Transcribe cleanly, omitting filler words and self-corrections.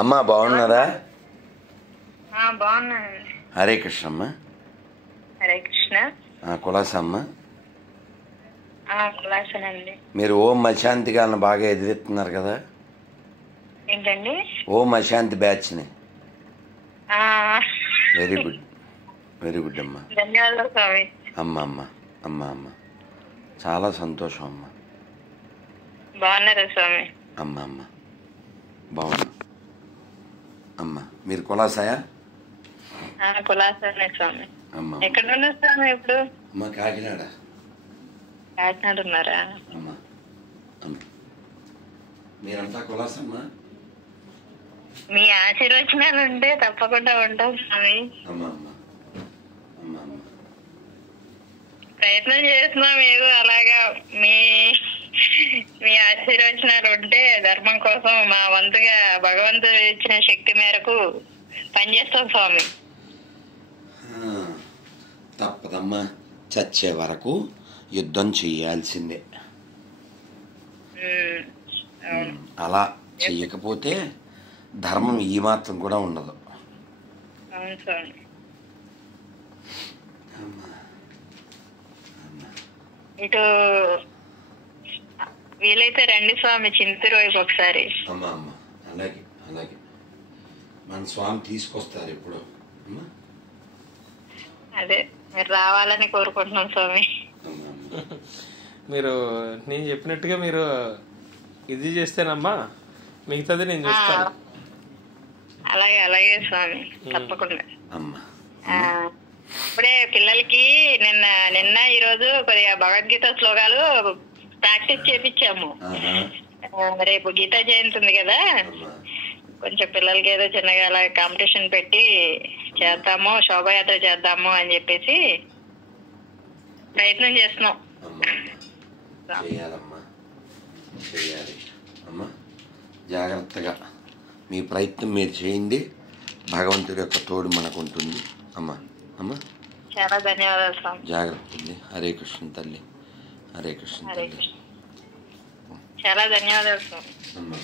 అమ్మ బాగున్నారా? బాగున్నానండి. హరే కృష్ణ అమ్మ. హరే కృష్ణ. కులాసమ్మ. కులాసనండి. మీరు ఓం అశాంతి గారిని బాగా ఎదిరిస్తున్నారు కదా? ఏంటండి? ఓం అశాంతి బ్యాచ్ని. వెరీ గుడ్, వెరీ గుడ్ అమ్మ. ధన్యవాదాలు స్వామి. అమ్మ అమ్మ అమ్మ అమ్మ చాలా సంతోషం అమ్మ. బాగున్నారా స్వామి? అమ్మ అమ్మ బాగున్నా అమ్మ. మీరు కులాసాయా? కులాసనే స్వామి. అమ్మ ఎక్కడ ఉన్నారు స్వామి ఇప్పుడు? అమ్మ కాకినాడ. కాకినాడ ఉన్నారా? అమ్మ అమ్మ మీరంతా కులాసమ్మా? మీ ఆశీర్వచనాలు ఉంటే తప్పకుండా ఉంటాం స్వామి. అమ్మ అమ్మ అమ్మ అమ్మ ప్రయత్నం చేస్తున్నాం ఏదో అలాగా. మీ ఆశీర్వచనాలు ఉంటే ధర్మం కోసం మా వంతుగా భగవంతుడు ఇచ్చిన శక్తి మేరకు పనిచేస్తాం స్వామి. తప్పదమ్మా, చచ్చే వరకు యుద్ధం చేయాల్సిందే. అలా చెయ్యకపోతే ధర్మం ఈ మాత్రం కూడా ఉండదు. అవును స్వామి. ఇటు వీలైతే రండి స్వామి చింతూరు వైపు ఒకసారి. అమ్మ అమ్మ అలాగే అలాగే మన స్వామి తీసుకొస్తారు ఎప్పుడు. అదే మీరు రావాలని కోరుకుంటున్నాం స్వామి. మీరు నేను చెప్పినట్టుగా మీరు ఇది చేస్తేనమ్మా మిగతాది నేను చూస్తాను. అలాగే అలాగే స్వామి, తప్పకుండా. అమ్మా ఇప్పుడే పిల్లలకి నిన్న ఈరోజు కొద్దిగా భగవద్గీత శ్లోకాలు ప్రాక్టీస్ చేపించాము. రేపు గీతా జయంతి ఉంది కదా, కొంచెం పిల్లలకి ఏదో చిన్నగా అలా కాంపిటీషన్ పెట్టి చేద్దాము, శోభాయాత్ర చేద్దాము అని చెప్పేసి ప్రయత్నం చేస్తున్నాం. చేయాలమ్మా, చేయాలి అమ్మా. జాగ్రత్తగా మీ ప్రయత్నం మీరు చేయండి. భగవంతుడి యొక్క తోడు మనకు ఉంటుంది అమ్మా. అమ్మా చాలా ధన్యవాదాలు స్వామి. జాగ్రత్త. హరే కృష్ణ తల్లి, హరే కృష్ణ తల్లి. చాలా ధన్యవాదాలు స్వామి. అమ్మా.